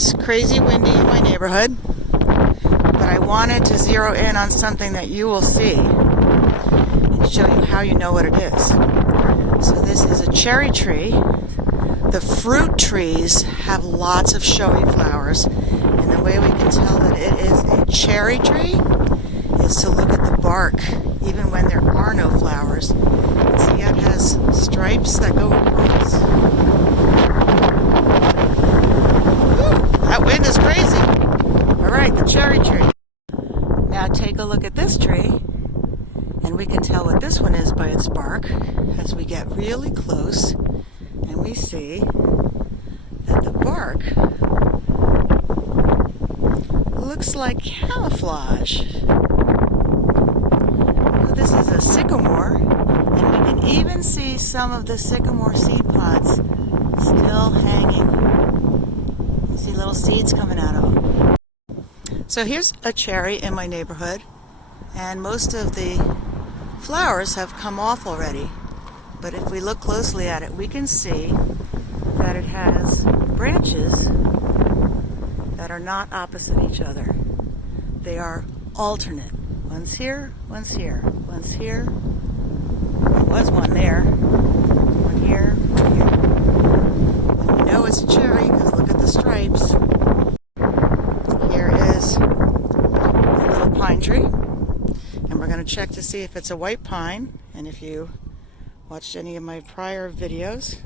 It's crazy windy in my neighborhood, but I wanted to zero in on something that you will see and show you how you know what it is. So this is a cherry tree. The fruit trees have lots of showy flowers, and the way we can tell that it is a cherry tree is to look at the bark, even when there are no flowers. See how it has stripes that go across? Woo, that wind is crazy. All right, the cherry tree. Now take a look at this tree, and we can tell what this one is by its bark as we get really close, and we see that the bark looks like camouflage. This is a sycamore, and we can even see some of the sycamore seed pods still hanging. You see little seeds coming out of them. So here's a cherry in my neighborhood, and most of the flowers have come off already. But if we look closely at it, we can see that it has branches that are not opposite each other. They are alternate. One's here, one's here, one's here. There was one there. One here, one here. And we know it's a cherry because look at the stripes. Here is a little pine tree. And we're going to check to see if it's a white pine. And if you watched any of my prior videos,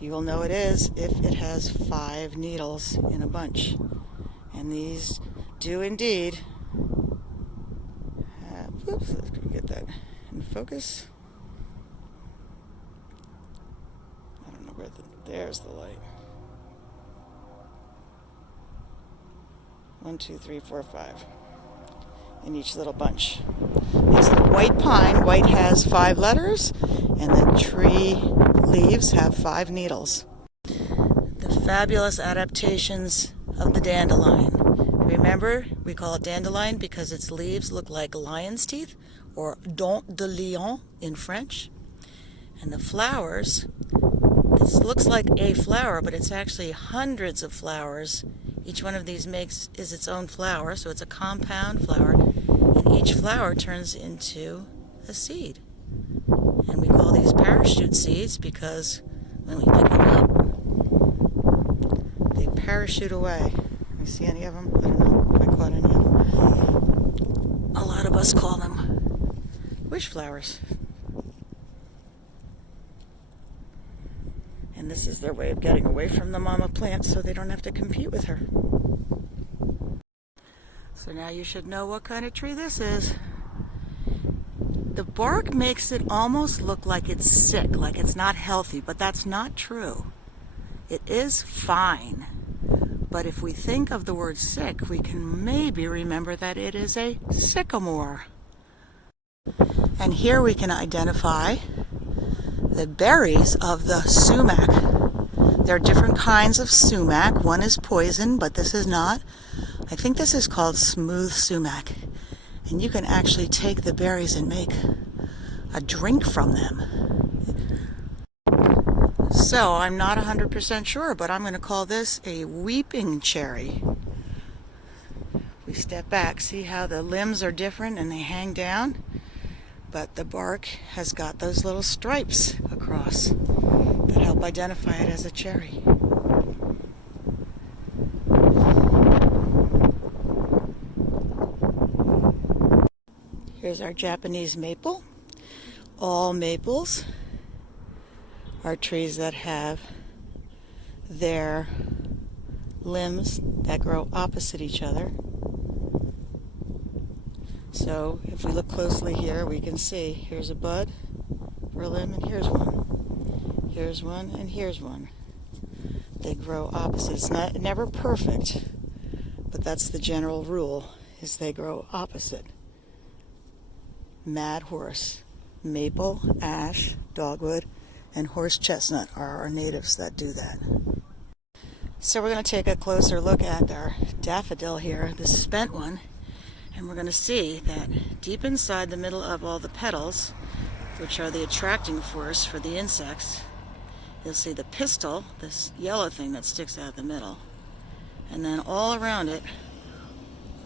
you will know it is if it has 5 needles in a bunch. And these do indeed. Oops, let's get that in focus. I don't know where there's the light. 1, 2, 3, 4, 5 in each little bunch. It's a white pine. White has 5 letters, and the tree leaves have 5 needles. The fabulous adaptations of the dandelion. Remember, we call it dandelion because its leaves look like lion's teeth, or dents de lion in French. And the flowers, this looks like a flower, but it's actually hundreds of flowers. Each one of these is its own flower, so it's a compound flower, and each flower turns into a seed. And we call these parachute seeds because when we pick them up, they parachute away. You see any of them? I don't know if I caught any of them. A lot of us call them wish flowers. And this is their way of getting away from the mama plant so they don't have to compete with her. So now you should know what kind of tree this is. The bark makes it almost look like it's sick, like it's not healthy, but that's not true. It is fine. But if we think of the word sick, we can maybe remember that it is a sycamore. And here we can identify the berries of the sumac. There are different kinds of sumac. One is poison, but this is not. I think this is called smooth sumac. And you can actually take the berries and make a drink from them. So I'm not 100% sure, but I'm going to call this a weeping cherry. We step back, see how the limbs are different and they hang down, but the bark has got those little stripes across that help identify it as a cherry. Here's our Japanese maple. All maples are trees that have their limbs that grow opposite each other. So if we look closely here, we can see here's a bud for a limb, and here's one. Here's one, and here's one. They grow opposite. It's never perfect, but that's the general rule, is they grow opposite. Mad horse, maple, ash, dogwood, and horse chestnut are our natives that do that. So we're going to take a closer look at our daffodil here, the spent one, and we're going to see that deep inside the middle of all the petals, which are the attracting force for the insects, you'll see the pistil, this yellow thing that sticks out the middle. And then all around it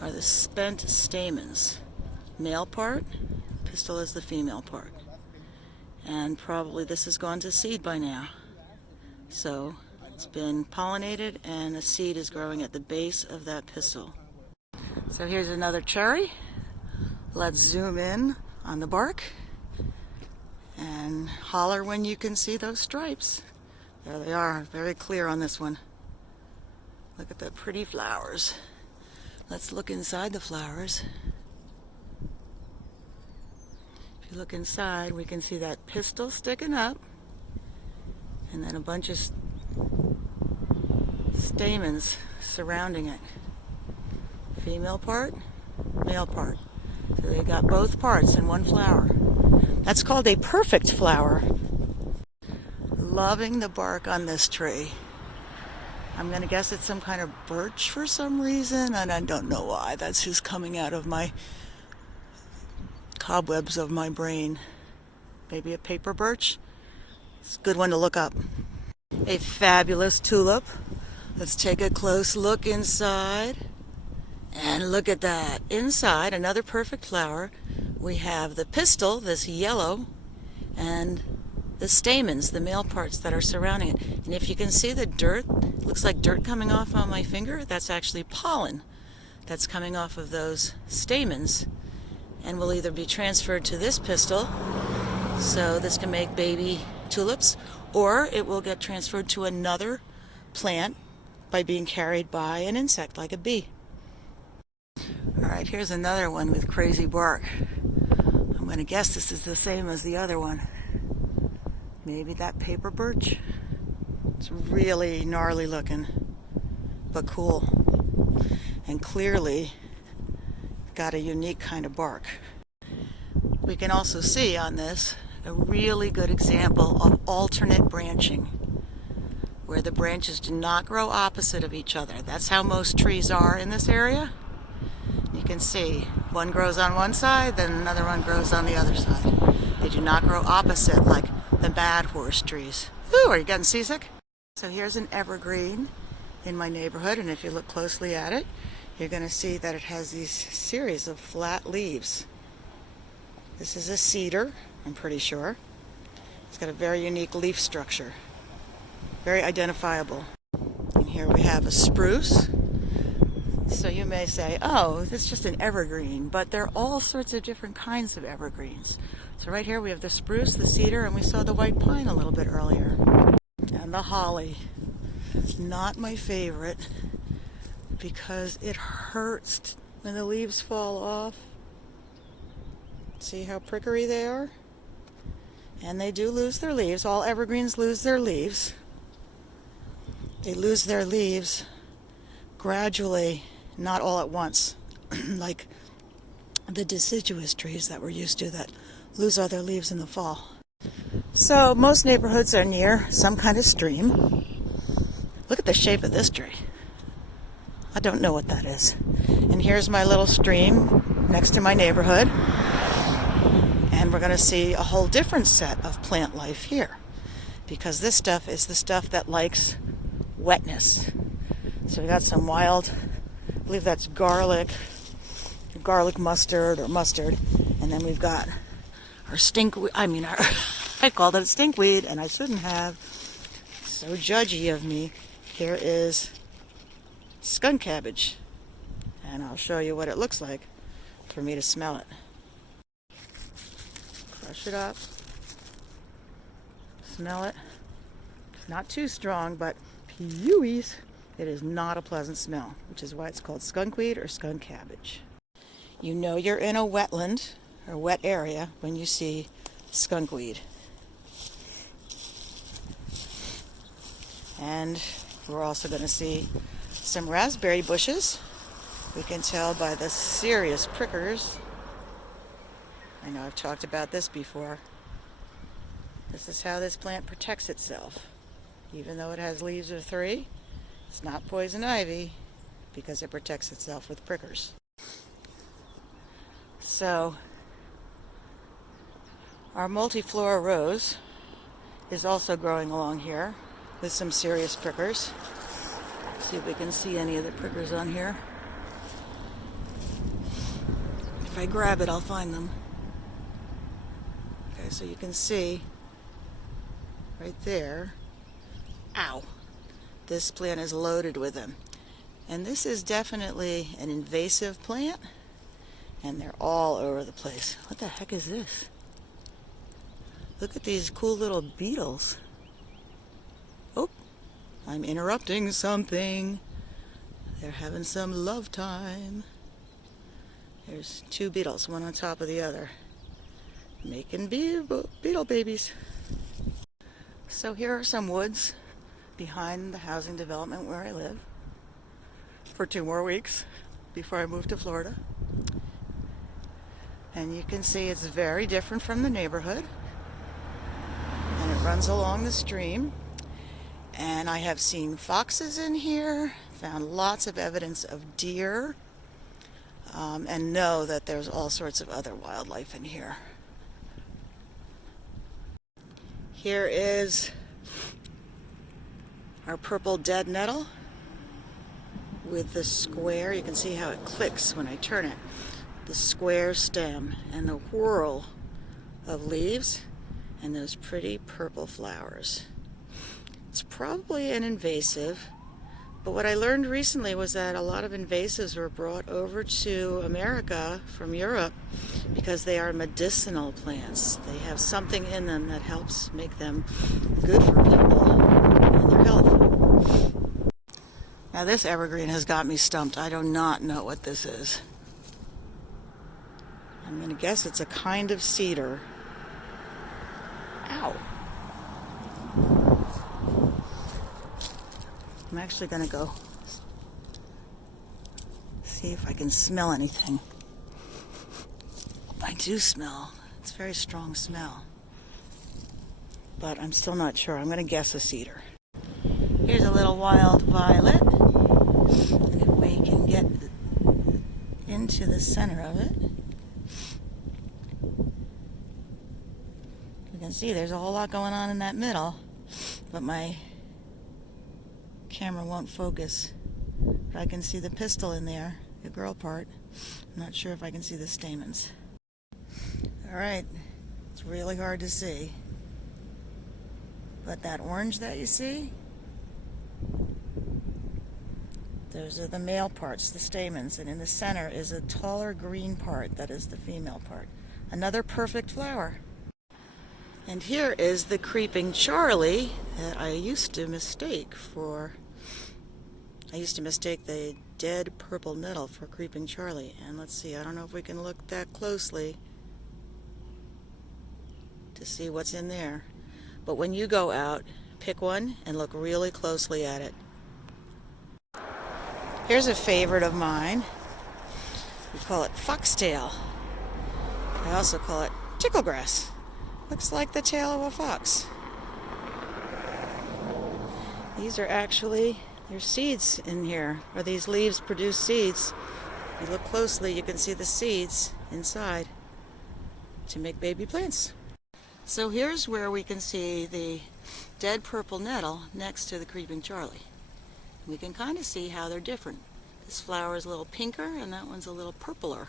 are the spent stamens. Male part, pistil is the female part. And probably this has gone to seed by now. So it's been pollinated and a seed is growing at the base of that pistil. So here's another cherry. Let's zoom in on the bark and holler when you can see those stripes. There they are, very clear on this one. Look at the pretty flowers. Let's look inside the flowers. If you look inside, we can see that pistil sticking up and then a bunch of stamens surrounding it. Female part, male part. So they got both parts in one flower. That's called a perfect flower. Loving the bark on this tree. I'm going to guess it's some kind of birch for some reason, and I don't know why. That's just coming out of my cobwebs of my brain. Maybe a paper birch? It's a good one to look up. A fabulous tulip. Let's take a close look inside. And look at that. Inside, another perfect flower. We have the pistil, this yellow, and the stamens, the male parts that are surrounding it. And if you can see the dirt, it looks like dirt coming off on my finger. That's actually pollen that's coming off of those stamens and will either be transferred to this pistil, so this can make baby tulips, or it will get transferred to another plant by being carried by an insect like a bee. Alright, here's another one with crazy bark. I'm going to guess this is the same as the other one. Maybe that paper birch? It's really gnarly looking, but cool. And clearly got a unique kind of bark. We can also see on this a really good example of alternate branching, where the branches do not grow opposite of each other. That's how most trees are in this area. You can see one grows on one side, then another one grows on the other side. They do not grow opposite like the mad horse trees. Ooh, are you getting seasick? So here's an evergreen in my neighborhood, and if you look closely at it, you're going to see that it has these series of flat leaves. This is a cedar, I'm pretty sure. It's got a very unique leaf structure, very identifiable. And here we have a spruce. So you may say, oh, this is just an evergreen, but there are all sorts of different kinds of evergreens. So right here we have the spruce, the cedar, and we saw the white pine a little bit earlier. And the holly. Not my favorite because it hurts when the leaves fall off. See how prickery they are? And they do lose their leaves. All evergreens lose their leaves. They lose their leaves gradually, not all at once, like the deciduous trees that we're used to that lose all their leaves in the fall. So most neighborhoods are near some kind of stream. Look at the shape of this tree. I don't know what that is. And here's my little stream next to my neighborhood. And we're going to see a whole different set of plant life here, because this stuff is the stuff that likes wetness. So we got some wild, I believe that's garlic mustard or mustard, and then we've got our I called it a stinkweed, and I shouldn't have. So judgy of me. Here is skunk cabbage, and I'll show you what it looks like for me to smell it. Crush it up, smell it. It's not too strong, but pewees. It is not a pleasant smell, which is why it's called skunkweed or skunk cabbage. You know you're in a wetland or wet area when you see skunkweed. And we're also going to see some raspberry bushes. We can tell by the serious prickers. I know I've talked about this before. This is how this plant protects itself. Even though it has leaves of 3, it's not poison ivy because it protects itself with prickers. So, our multiflora rose is also growing along here with some serious prickers. See if we can see any of the prickers on here. If I grab it, I'll find them. Okay, so you can see right there. Ow! This plant is loaded with them. And this is definitely an invasive plant, and they're all over the place. What the heck is this? Look at these cool little beetles. Oh, I'm interrupting something. They're having some love time. There's two beetles, one on top of the other, making beetle babies. So here are some woods behind the housing development where I live for 2 more weeks before I move to Florida. And you can see it's very different from the neighborhood. And it runs along the stream. And I have seen foxes in here, found lots of evidence of deer, and know that there's all sorts of other wildlife in here. Here is our purple dead nettle with the square. You can see how it clicks when I turn it. The square stem and the whirl of leaves and those pretty purple flowers. It's probably an invasive, but what I learned recently was that a lot of invasives were brought over to America from Europe because they are medicinal plants. They have something in them that helps make them good for people and their health. Now this evergreen has got me stumped. I do not know what this is. I'm going to guess it's a kind of cedar. Ow. I'm actually going to go see if I can smell anything. I do smell. It's a very strong smell. But I'm still not sure. I'm going to guess a cedar. Here's a little wild violet. And if we can get into the center of it, you can see there's a whole lot going on in that middle, but my camera won't focus. But I can see the pistil in there, the girl part. I'm not sure if I can see the stamens. Alright, it's really hard to see. But that orange that you see, those are the male parts, the stamens, and in the center is a taller green part that is the female part. Another perfect flower. And here is the creeping Charlie that I used to mistake the dead purple nettle for creeping Charlie. And let's see, I don't know if we can look that closely to see what's in there. But when you go out, pick one and look really closely at it. Here's a favorite of mine. We call it foxtail. I also call it ticklegrass. Looks like the tail of a fox. These are actually, there's seeds in here, or these leaves produce seeds. If you look closely, you can see the seeds inside to make baby plants. So here's where we can see the dead purple nettle next to the creeping Charlie. We can kind of see how they're different. This flower is a little pinker and that one's a little purpler.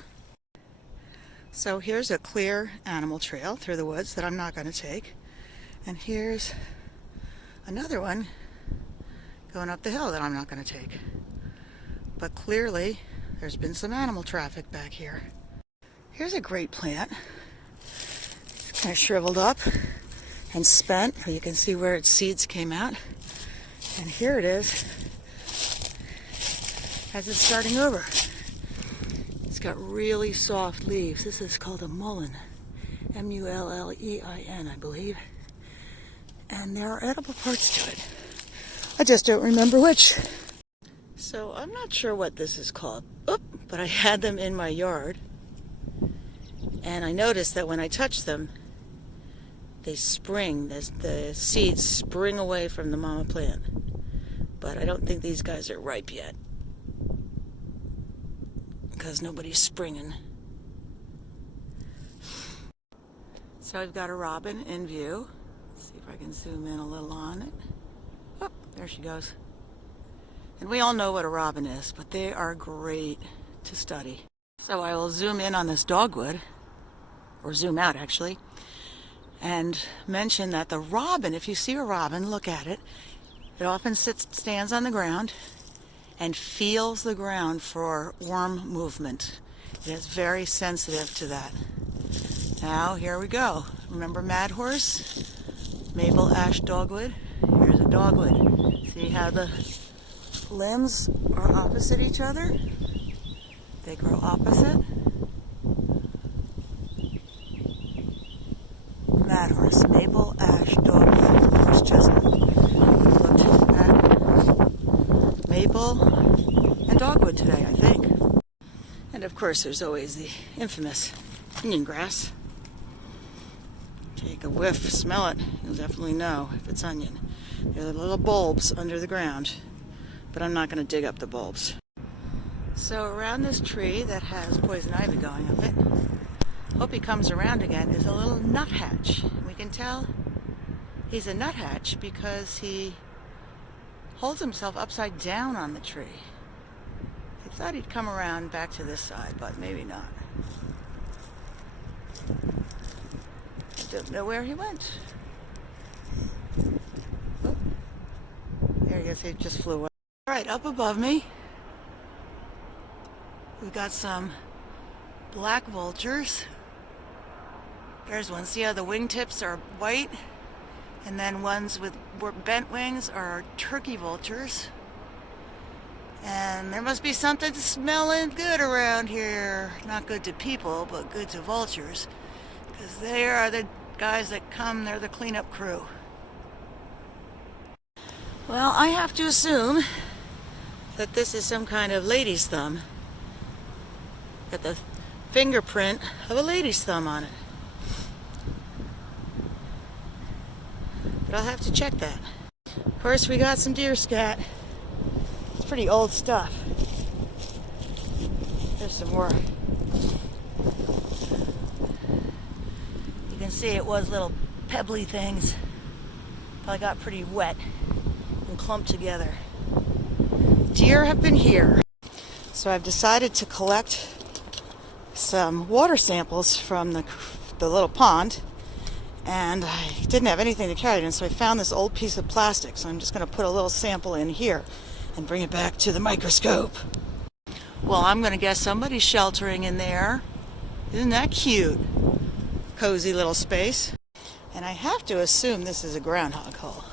So here's a clear animal trail through the woods that I'm not going to take. And here's another one going up the hill that I'm not going to take. But clearly there's been some animal traffic back here. Here's a great plant. It's kind of shriveled up and spent. You can see where its seeds came out. And here it is as it's starting over. It's got really soft leaves. This is called a mullein. M-U-L-L-E-I-N, I believe. And there are edible parts to it. I just don't remember which. So I'm not sure what this is called. But I had them in my yard. And I noticed that when I touch them, they spring. The seeds spring away from the mama plant. But I don't think these guys are ripe yet, because nobody's springing. So I've got a robin in view. Let's see if I can zoom in a little on it. Oh, there she goes. And we all know what a robin is, but they are great to study. So I will zoom in on this dogwood, or zoom out actually, and mention that the robin, if you see a robin, look at it. It often stands on the ground and feels the ground for worm movement. It is very sensitive to that. Now, here we go. Remember Mad Horse? Maple ash dogwood. Here's a dogwood. See how the limbs are opposite each other? They grow opposite. Mad Horse, maple ash dogwood, horse chestnut. Looked at maple and dogwood today, I think. And of course, there's always the infamous onion grass. Take a whiff, smell it, you'll definitely know if it's onion. There are little bulbs under the ground, but I'm not going to dig up the bulbs. So around this tree that has poison ivy going up it, hope he comes around again, is a little nuthatch. We can tell he's a nuthatch because he holds himself upside down on the tree. I thought he'd come around back to this side, but maybe not. I don't know where he went. Oh, there he is, he just flew away. All right, up above me, we've got some black vultures. There's one. See how the wingtips are white? And then ones with bent wings are turkey vultures. And there must be something smelling good around here. Not good to people, but good to vultures. Because they are the guys that come, they're the cleanup crew. Well, I have to assume that this is some kind of lady's thumb. Got the fingerprint of a lady's thumb on it. But I'll have to check that. Of course, we got some deer scat. It's pretty old stuff. There's some more. You can see it was little pebbly things. Probably got pretty wet and clumped together. Deer have been here. So I've decided to collect some water samples from the little pond. And I didn't have anything to carry it in, so I found this old piece of plastic. So I'm just going to put a little sample in here and bring it back to the microscope. Well, I'm going to guess somebody's sheltering in there. Isn't that cute? Cozy little space. And I have to assume this is a groundhog hole.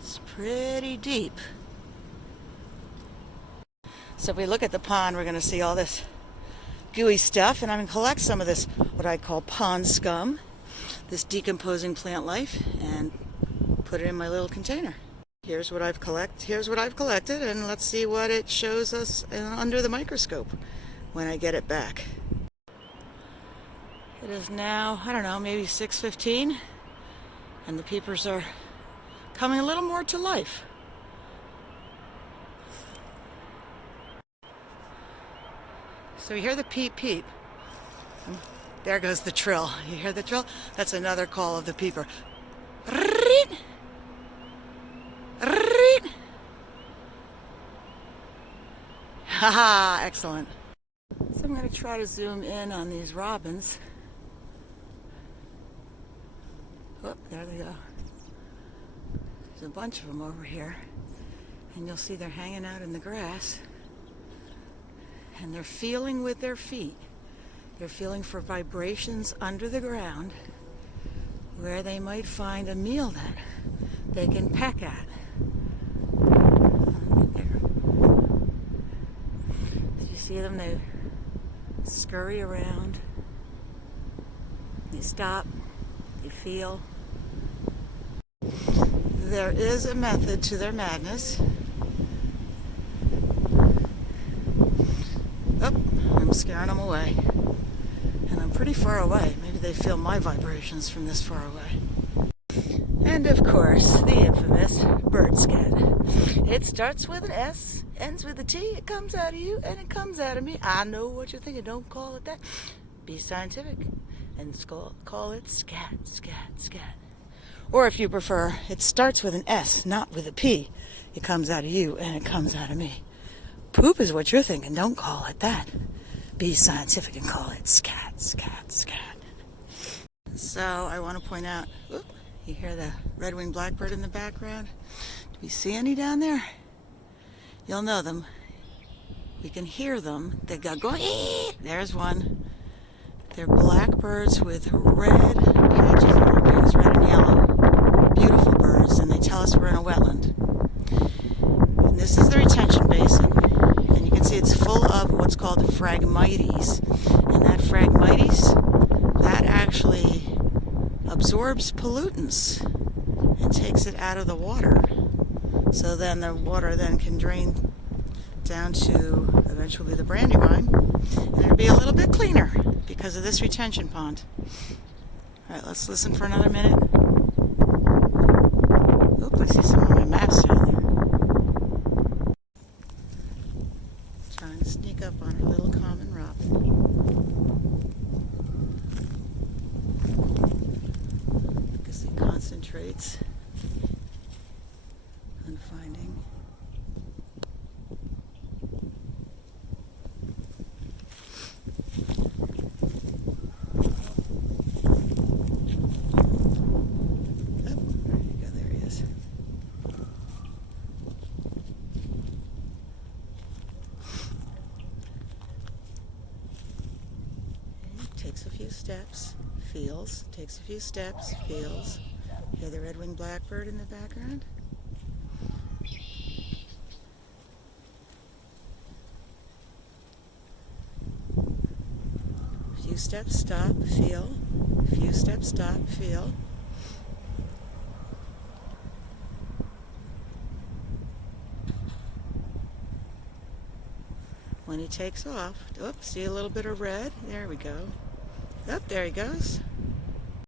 It's pretty deep. So if we look at the pond, we're going to see all this gooey stuff, and I'm going to collect some of this, what I call pond scum, this decomposing plant life, and put it in my little container. Here's what I've collected, and let's see what it shows us under the microscope when I get it back. It is now, I don't know, maybe 6:15, and the peepers are coming a little more to life. So you hear the peep peep. And there goes the trill. You hear the trill? That's another call of the peeper. Reet! Reet! Haha, excellent. So I'm going to try to zoom in on these robins. Oh, there they go. There's a bunch of them over here. And you'll see they're hanging out in the grass. And they're feeling with their feet. They're feeling for vibrations under the ground where they might find a meal that they can peck at. There. So you see them, they scurry around. They stop. They feel. There is a method to their madness. I'm scaring them away. And I'm pretty far away. Maybe they feel my vibrations from this far away. And of course, the infamous bird scat. It starts with an S, ends with a T, it comes out of you, and it comes out of me. I know what you're thinking. Don't call it that. Be scientific. And call it scat, scat, scat. Or if you prefer, it starts with an S, not with a P. It comes out of you and it comes out of me. Poop is what you're thinking. Don't call it that. Be scientific and call it scat, scat, scat. So I want to point out, you hear the red-winged blackbird in the background? Do we see any down there? You'll know them. We can hear them. They go, there's one. They're blackbirds with red patches on their wings, red and yellow. Beautiful birds, and they tell us we're in a wetland. And this is the retention basin, and you can see it's full of what's called phragmites. And that phragmites, that actually absorbs pollutants and takes it out of the water. So then the water then can drain down to eventually the Brandywine, and it'll be a little bit cleaner because of this retention pond. All right, let's listen for another minute. Oop, I see some of my maps down there. Trying to sneak up on our little common robin. Because he concentrates on finding takes a few steps, feels, takes a few steps, feels. Hear the red-winged blackbird in the background? A few steps, stop, feel. A few steps, stop, feel. When he takes off, see a little bit of red? There we go. There he goes.